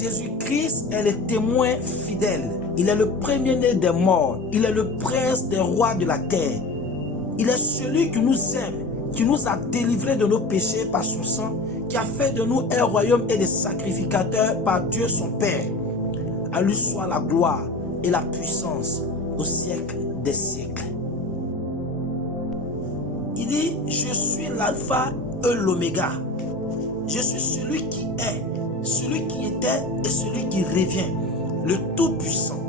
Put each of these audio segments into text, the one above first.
Jésus-Christ est le témoin fidèle. Il est le premier-né des morts. Il est le prince des rois de la terre. Il est celui qui nous aime, qui nous a délivrés de nos péchés par son sang, qui a fait de nous un royaume et des sacrificateurs par Dieu son Père. À lui soit la gloire et la puissance au siècle des siècles. Il dit, je suis l'alpha et l'oméga. Je suis celui qui est, celui qui était et celui qui revient, le Tout-Puissant.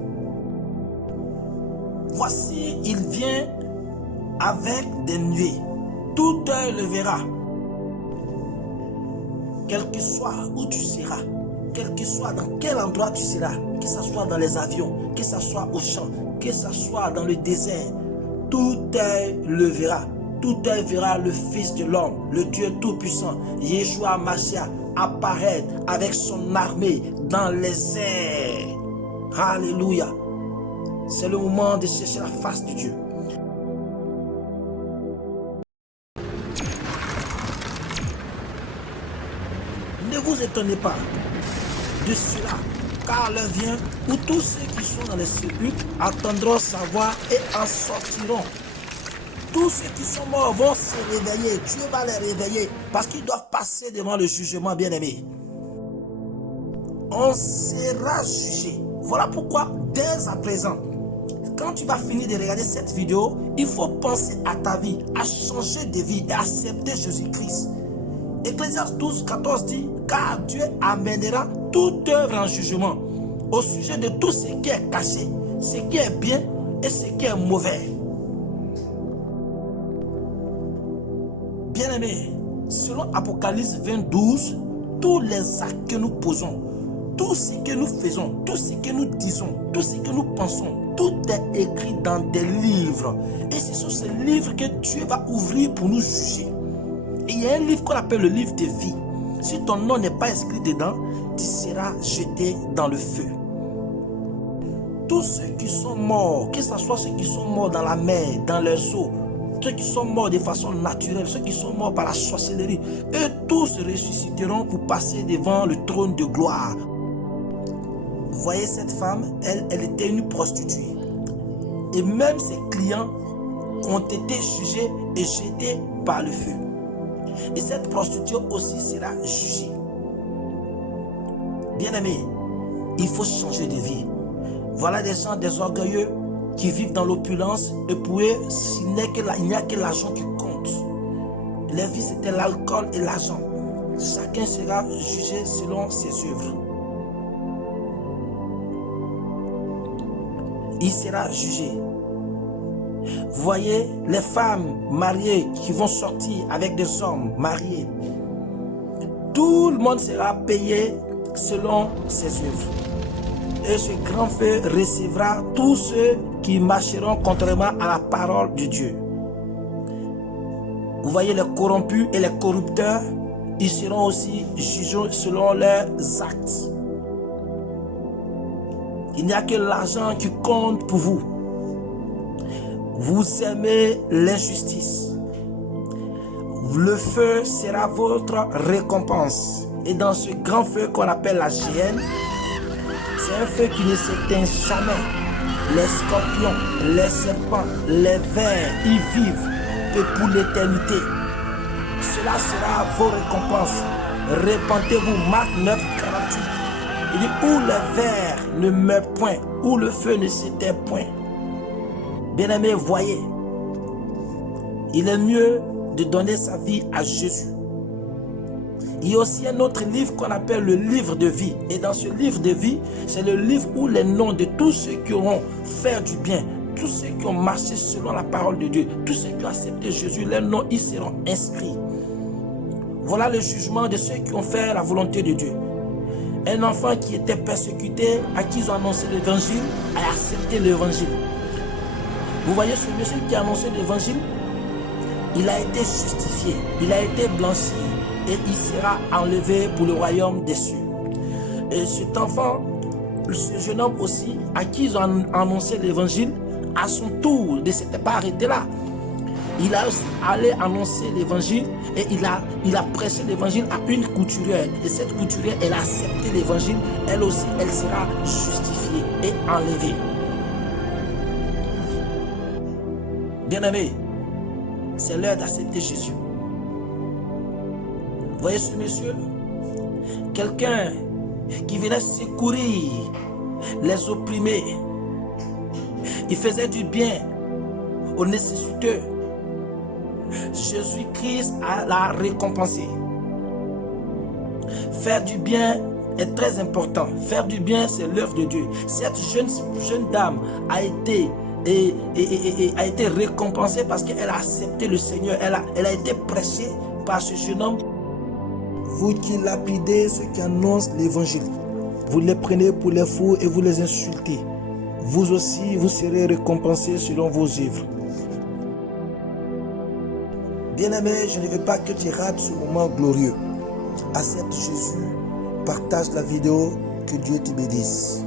Voici, il vient avec des nuées. Tout œil le verra. Quel que soit où tu seras, quel que soit dans quel endroit tu seras, que ce soit dans les avions, que ce soit au champ, que ce soit dans le désert, tout œil le verra. Tout œil verra le Fils de l'homme, le Dieu Tout-Puissant, Yeshua Mashiach, apparaître avec son armée dans les airs. Alléluia. C'est le moment de chercher la face de Dieu. Ne vous étonnez pas de cela, car l'heure vient où tous ceux qui sont dans les sépulcres attendront sa voix et en sortiront. Tous ceux qui sont morts vont se réveiller. Dieu va les réveiller parce qu'ils doivent passer devant le jugement, bien-aimé. On sera jugé. Voilà pourquoi, dès à présent, quand tu vas finir de regarder cette vidéo, il faut penser à ta vie, à changer de vie et accepter Jésus-Christ. Ecclésiaste 12, 14 dit, car Dieu amènera toute œuvre en jugement au sujet de tout ce qui est caché, ce qui est bien et ce qui est mauvais. Bien-aimés, selon Apocalypse 22, tous les actes que nous posons, tout ce que nous faisons, tout ce que nous disons, tout ce que nous pensons, tout est écrit dans des livres. Et c'est sur ces livres que Dieu va ouvrir pour nous juger. Et il y a un livre qu'on appelle le livre de vie. Si ton nom n'est pas inscrit dedans, tu seras jeté dans le feu. Tous ceux qui sont morts, que ce soit ceux qui sont morts dans la mer, dans les eaux, ceux qui sont morts de façon naturelle, ceux qui sont morts par la sorcellerie, eux tous ressusciteront pour passer devant le trône de gloire. Vous voyez cette femme, elle était une prostituée. Et même ses clients ont été jugés et jetés par le feu. Et cette prostituée aussi sera jugée. Bien-aimé, il faut changer de vie. Voilà des gens désorgueilleux qui vivent dans l'opulence, et pour eux, il n'y a que l'argent qui compte. Les vies, c'était l'alcool et l'argent. Chacun sera jugé selon ses œuvres. Il sera jugé. Vous voyez, les femmes mariées qui vont sortir avec des hommes mariés, tout le monde sera payé selon ses œuvres. Et ce grand feu recevra tous ceux qui marcheront contrairement à la parole de Dieu. Vous voyez, les corrompus et les corrupteurs, ils seront aussi jugés selon leurs actes. Il n'y a que l'argent qui compte pour vous. Vous aimez l'injustice. Le feu sera votre récompense. Et dans ce grand feu qu'on appelle la géhenne, c'est un feu qui ne s'éteint jamais. Les scorpions, les serpents, les vers, ils vivent et pour l'éternité. Cela sera vos récompenses. Répentez-vous, Marc 9, 48. Il dit, où les vers ne meurent point, où le feu ne s'éteint point. Bien-aimés, voyez, il est mieux de donner sa vie à Jésus. Il y a aussi un autre livre qu'on appelle le livre de vie. Et dans ce livre de vie, c'est le livre où les noms de tous ceux qui auront fait du bien, tous ceux qui ont marché selon la parole de Dieu, tous ceux qui ont accepté Jésus, leurs noms, ils seront inscrits. Voilà le jugement de ceux qui ont fait la volonté de Dieu. Un enfant qui était persécuté, à qui ils ont annoncé l'évangile, a accepté l'évangile. Vous voyez ce monsieur qui a annoncé l'évangile, il a été justifié, il a été blanchi et il sera enlevé pour le royaume des cieux. Et cet enfant, ce jeune homme aussi, à qui ils ont annoncé l'évangile, à son tour ne s'était pas arrêté là. Il a allé annoncer l'évangile et il a prêché l'évangile à une couturière. Et cette couturière, elle a accepté l'évangile. Elle aussi, elle sera justifiée et enlevée. Bien-aimé, c'est l'heure d'accepter Jésus. Voyez ce monsieur, quelqu'un qui venait secourir les opprimés. Il faisait du bien aux nécessiteux. Jésus-Christ l'a récompensé. Faire du bien est très important. Faire du bien, c'est l'œuvre de Dieu. Cette jeune dame a été récompensée parce qu'elle a accepté le Seigneur. Elle a été pressée par ce jeune homme. Vous qui lapidez ceux qui annoncent l'évangile, vous les prenez pour les fous et vous les insultez. Vous aussi, vous serez récompensés selon vos œuvres. Bien-aimé, je ne veux pas que tu rates ce moment glorieux. Accepte Jésus, partage la vidéo, que Dieu te bénisse.